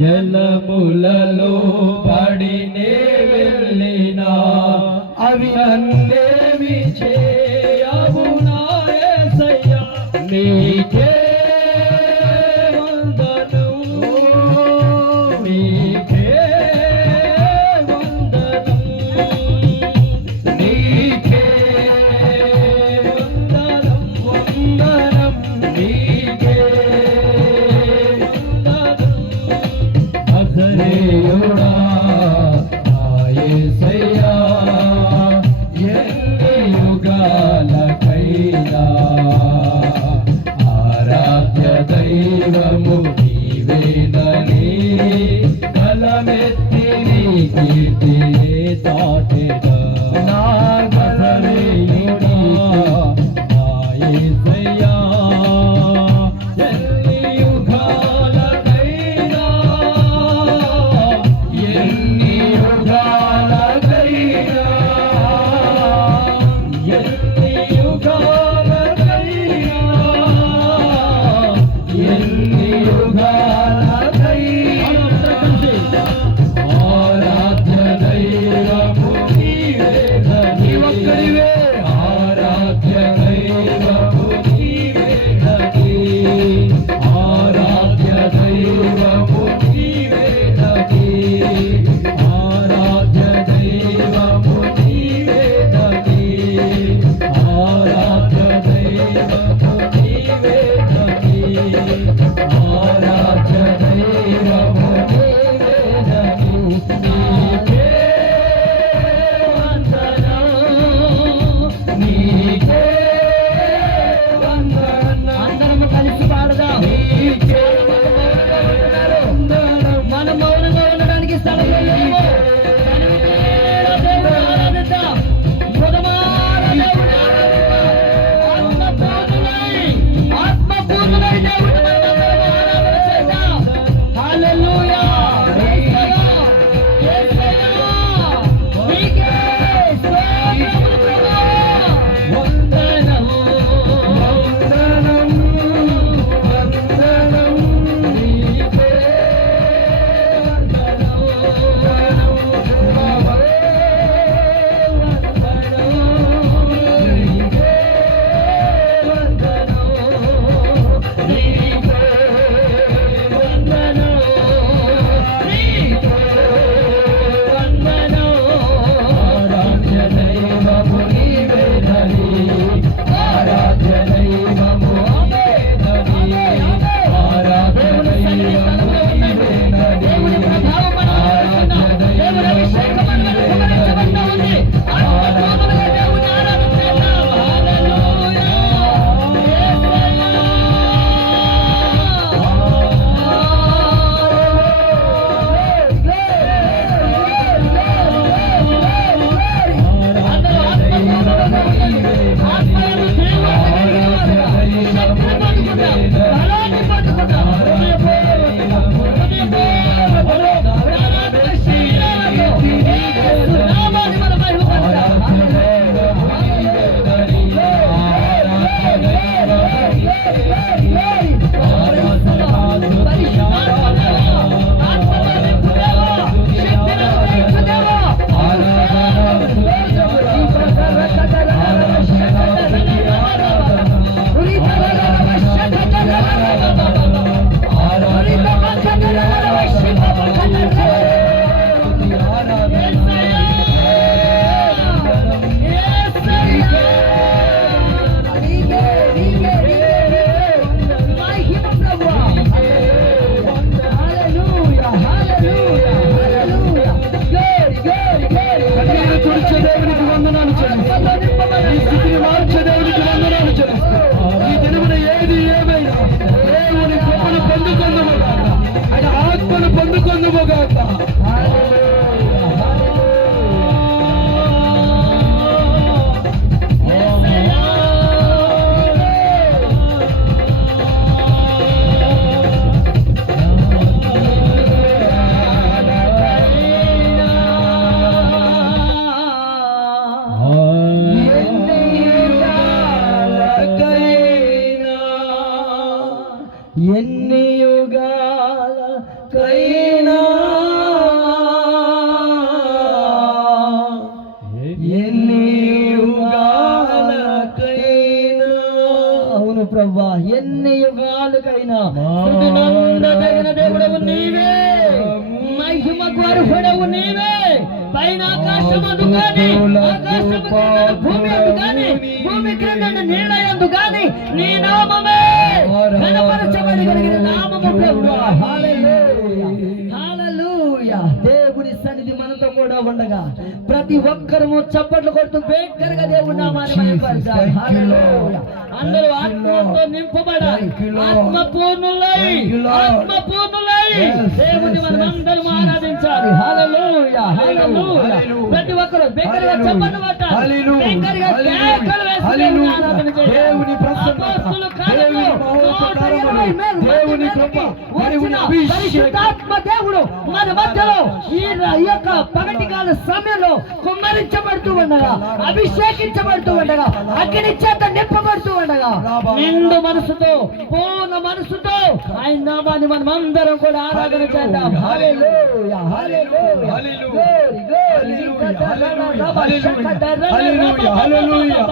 జలములలో పడినే వెళ్ళినా అవి నన్నేమి చేయవు నా యేసయ్యా. నీకే వందనం, నీకే వందనం, నీకే వందనం, వందనం నీకే వందనం. నజరేయుడా నా యేసయ్యా, ఎన్ని యుగాలకైనా ఆరాధ్య దైవము నీవేనని బలమెత్తి నీ కీర్తినే చాటెదా. నా నజరేయుడా నా యేసయ్యా, ఎన్ని యుగాలకైనా ఎన్ని యుగాలకైనా ఎన్ని యుగాలకైనా ఎన్ని యుగాలకైనా ఆరాధ్య దైవము నీవేనని, నీ ఒక్కడివే ఆరాధ్య దైవము నీవేనని, ఆరాధ్య దైవము నీవేనని, ఆరాధ్య దైవము నీవేనని, ఆరాధ్య దైవము నీవేనని, ఆరాధ్య దైవము నీవేనని. నీకే వందనం, నీకే వందనం. అందరం కలిసి పాడదాం. నీకే వందనం. మనం మౌనంగా ఉండడానికి స్థలం లేదేమో. దేవుడు ఆరాధిద్దాం. ప్రథమాన దేవుడు ఆరాధిద్దాం. ఆత్మపూర్ణులై దేవుడు మనందరం ఆరాధన చేద్దాం. హల్లెలూయా. యేసయ్యా, యేసయ్యా, నీకే స్తోత్రములు ప్రభువా. వందనం, వందనం, వందనం నీకే వందనం, వందనం ప్రభువే, వందనం నీకే వందనం, నీకే వందనం, నీకే వందనం. ఆరాధ్య దైవము నీవేనని, ఆరాధ్య దైవము నీవేనని, ఆరాధ్య దైవము నీవేనని, దేవుని ప్రభావం దేవుని అభిషేకం అనుభవించబడతా ఉంది. ఆత్మపూర్ణులుగా దేవుని ఆరాధన చేద్దాం. హల్లెలూయా. ఎన్ని యుగాల కై ఎన్ని యుగాలకైనా స్తుతినందదగిన దేవుడవు నీవే, మహిమకు అర్హుడవు నీవే. పైన ఆకాశమందు గాని, ఆకాశము క్రింద భూమి అందు గాని, భూమి క్రింద నీళ్ళ యందు గాని నీ నామమే ఘనపరచబడిన నామము ప్రభువా. హల్లెలూయా, హల్లెలూయా. దేవుని సన్నిధి మనతో కూడా ఉండగా ప్రతి ఒక్కరము చప్పట్లు కొడుతూ బిగ్గరగా దేవుని నామాన్ని మహిమపరచాలి. హల్లెలూయా. అందరూ ఆత్మతో నింపబడాలి, ఆత్మపూర్ణులై దేవుని మనం అందరం ఆరాధించాలి. హల్లెలూయా, హల్లెలూయా. ప్రతి ఒక్కరు బిగ్గరగా చప్పట్లు కొట్టాలి, బిగ్గరగా కేకలు వేసి దేవుని ఆరాధన చేయాలి. దేవుని ప్రసన్నత, అపోస్తలుల కాలంలో దేవుని కృప, దేవుని పరిశుద్ధాత్మ దేవుడు మన మధ్యలో ఈ యొక్క పగటి కాల సమయంలో కుమ్మరించబడుతూ ఉండగా, అభిషేకించబడుతూ ఉండగా, అగ్ని చేత నింపబడుతూ ఉండగా, నిండు మనసుతో పూర్ణ మనసుతో ఆయన నామాన్ని మనం అందరం కూడా ఆరాధన చేద్దాం. హల్లెలూయా, హల్లెలూయా, హల్లెలూయా, హల్లెలూయా, హల్లెలూయా, హల్లెలూయా, హల్లెలూయా.